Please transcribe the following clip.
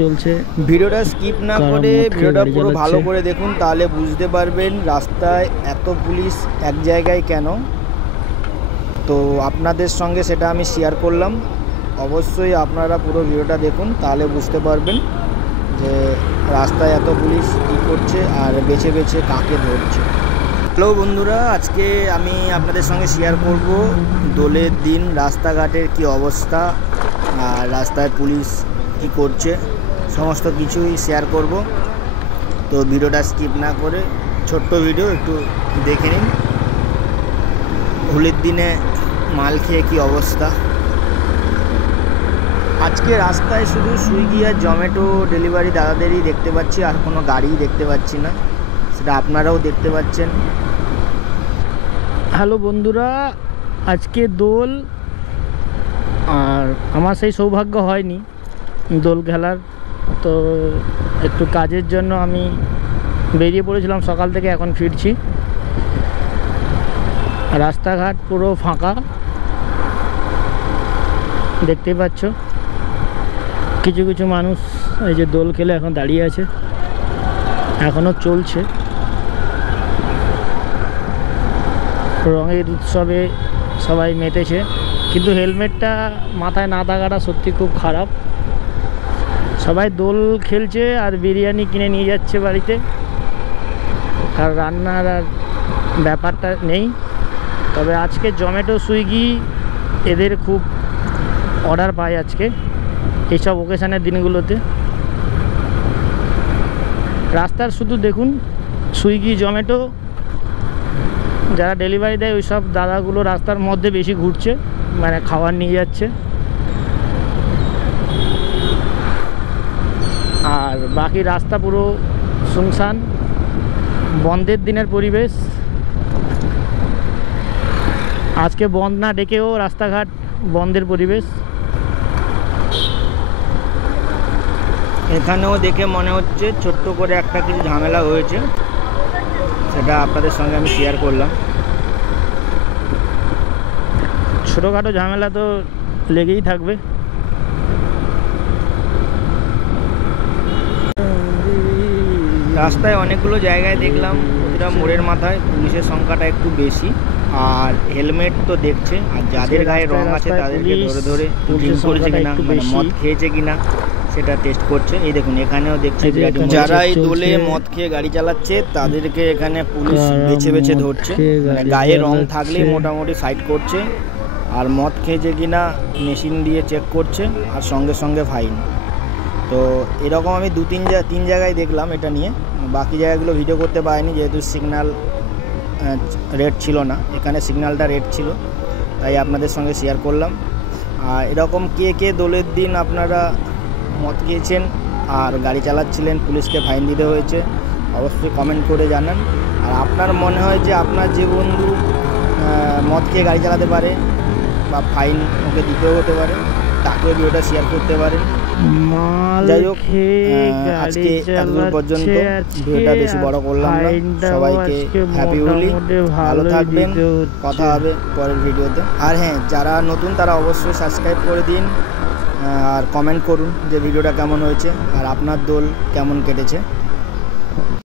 চলছে। ভিডিওটা স্কিপ না করে ভিডিওটা পুরো ভালো করে দেখুন, তাহলে বুঝতে পারবেন রাস্তায় এত পুলিশ এক জায়গায় কেন। তো আপনাদের সঙ্গে সেটা আমি শেয়ার করলাম। অবশ্যই আপনারা পুরো ভিডিওটা দেখুন, তাহলে বুঝতে পারবেন যে রাস্তায় এত পুলিশ কী করছে আর বেছে বেছে কাকে ধরছে। হ্যালো বন্ধুরা, আজকে আমি আপনাদের সঙ্গে শেয়ার করব দোলের দিন রাস্তাঘাটের কি অবস্থা আর রাস্তায় পুলিশ কি করছে, সমস্ত কিছুই শেয়ার করব। তো ভিডিওটা স্কিপ না করে ছোট্ট ভিডিও একটু দেখে নিন। হোলির দিনে মাল খেয়ে কি অবস্থা। আজকে রাস্তায় শুধু সুইগি আর জোম্যাটো ডেলিভারি দাদাদেরই দেখতে পাচ্ছি, আর কোনো গাড়িই দেখতে পাচ্ছি না, সেটা আপনারাও দেখতে পাচ্ছেন। হ্যালো বন্ধুরা, আজকে দোল, আর আমার সেই সৌভাগ্য হয়নি দোল খেলার। তো একটু কাজের জন্য আমি বেরিয়ে পড়েছিলাম সকাল থেকে, এখন ফিরছি। রাস্তাঘাট পুরো ফাঁকা দেখতেই পাচ্ছ। কিছু কিছু মানুষ এই যে দোল খেলে এখন দাঁড়িয়ে আছে, এখনও চলছে। রঙের উৎসবে সবাই মেতেছে, কিন্তু হেলমেটটা মাথায় না থাকাটা সত্যি খুব খারাপ। সবাই দোল খেলছে আর বিরিয়ানি কিনে নিয়ে যাচ্ছে বাড়িতে, আর রান্নার আর ব্যাপারটা নেই। তবে আজকে জোম্যাটো সুইগি এদের খুব অর্ডার পায় আজকে এইসব ওকেশানের দিনগুলোতে। রাস্তার শুধু দেখুন সুইগি জোম্যাটো যারা ডেলিভারি দেয় ওই সব দাদাগুলো রাস্তার মধ্যে বেশি ঘুরছে, মানে খাবার নিয়ে যাচ্ছে। আর বাকি রাস্তা পুরো শুনশান, বন্ধের দিনের পরিবেশ। আজকে বন্ধ না ডেকেও রাস্তাঘাট বন্ধের পরিবেশ। এখানেও দেখে মনে হচ্ছে ছোট্ট করে একটা কিছু ঝামেলা হয়েছে, সেটা আপনাদের সঙ্গে আমি শেয়ার করলাম। ছোটোখাটো ঝামেলা তো লেগেই থাকবে। রাস্তায় অনেকগুলো জায়গায় দেখলাম প্রতিটা মোড়ের মাথায় পুলিশের সংখ্যাটা একটু বেশি, আর হেলমেট তো দেখছে, আর যাদের গায়ে রং আছে তাদেরকে ধরে ধরে ড্রিঙ্ক করেছে কিনা, মানে মদ খেয়েছে কিনা সেটা টেস্ট করছে। এই দেখুন এখানেও দেখছে যারা এই দোলে মদ খেয়ে গাড়ি চালাচ্ছে তাদেরকে এখানে পুলিশ বেছে বেছে ধরছে, মানে গায়ে রং থাকলেই মোটামুটি সাইড করছে, আর মদ খেয়েছে কিনা মেশিন দিয়ে চেক করছে, আর সঙ্গে সঙ্গে ফাইন। তো এরকম আমি তিন জায়গায় দেখলাম এটা নিয়ে। বাকি জায়গাগুলো ভিডিও করতে পারিনি যেহেতু সিগন্যাল রেড ছিল না, এখানে সিগন্যালটা রেড ছিল, তাই আপনাদের সঙ্গে শেয়ার করলাম। আর এরকম কে কে দোলের দিন আপনারা মদ খেয়েছেন আর গাড়ি চালাচ্ছিলেন, পুলিশকে ফাইন দিতে হয়েছে, অবশ্যই কমেন্ট করে জানান। আর আপনার মনে হয় যে আপনার যে বন্ধু মদ খেয়ে গাড়ি চালাতে পারে বা ফাইন ওকে দিতেও হতে পারে, তাকেও ভিডিওটা শেয়ার করতে পারেন। যাই হোক, আজকে এতদূর পর্যন্ত, ভিডিওটা বেশি বড় করলাম না। সবাইকে হ্যাপি হোলি, ভালো থাকবেন, কথা হবে পরের ভিডিওতে। আর হ্যাঁ, যারা নতুন তারা অবশ্যই সাবস্ক্রাইব করে দিন, আর কমেন্ট করুন যে ভিডিওটা কেমন হয়েছে আর আপনার দোল কেমন কেটেছে।